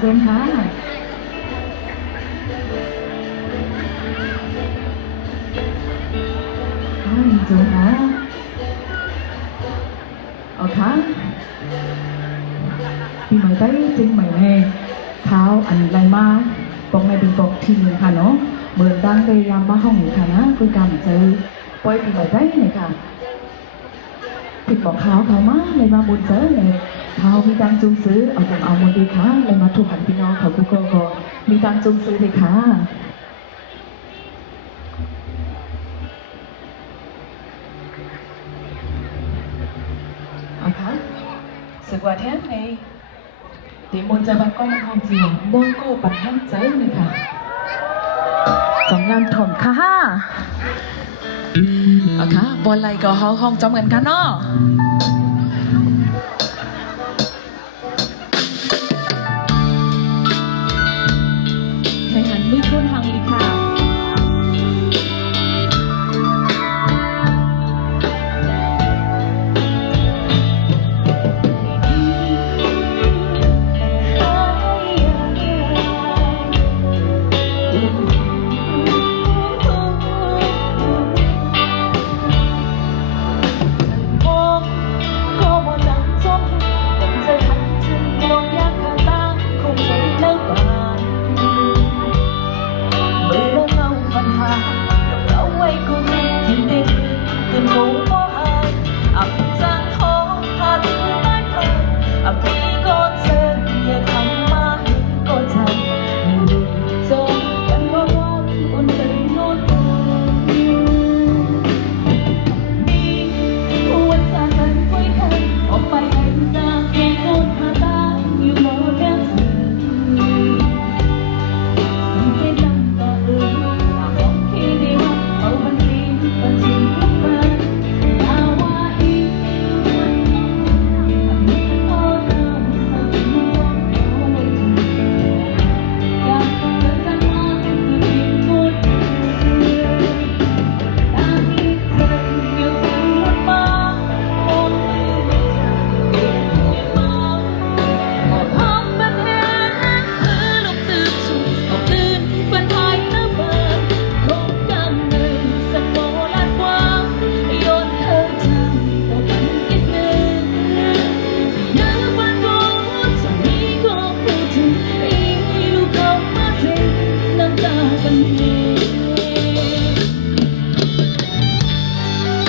เจนค่ะเจนค่ะค่ะพี่หมายได้จริงไหมแม่ข้าวอันไรมาบอกในเป็นบอกทีนึงค่ะเนาะเหมือนดังไปยามมาห้องค่ะนะคุยกันเจอปล่อยพี่หมายได้เลยค่ะผิดบอกเขามาเลยมาบุญเจอเลยเขามีตังจุงซื้อเอาของเอาหมดดีค่ะเลยมาถูกหันพี่น้องเขาก็มีตังจุงซื้อเลยค่ะค่ะสึกว่าแท้ในตีมนจะบังก็มันหอมจริงโบโก้ปัดห้ามเจอเลยค่ะจำงานถมค่ะค่ะบอลไรก็ห้องจำเหมือนกันเนาะไม่คุ้นทางดีค่ะ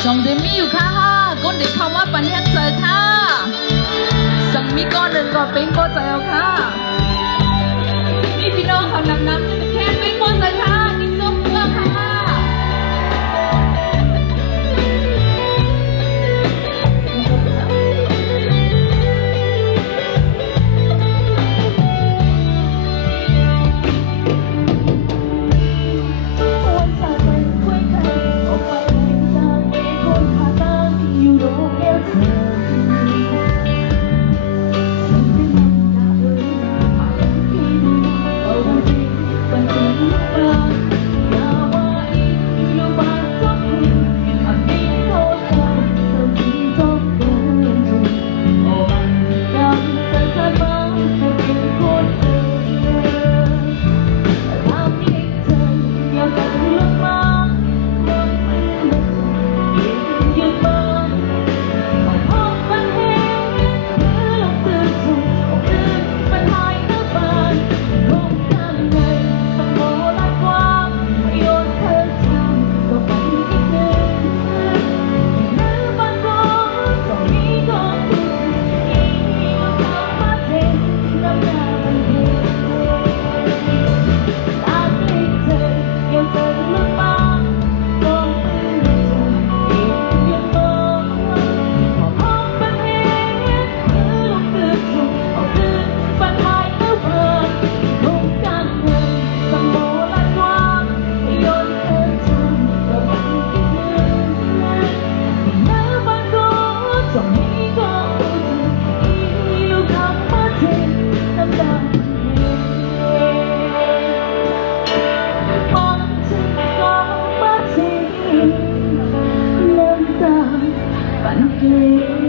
จงเดมีอยู่ค่ะก้นเด็กเข้ามาปันแห้งเจอค่ะสั่งมีก้อนเดินก่อนเป็นโกใจเอาค่ะนี่พี่น้องเขานำแค่เป็นโกใจค่ะนิ่งนกเพื่อค่ะ านเพลง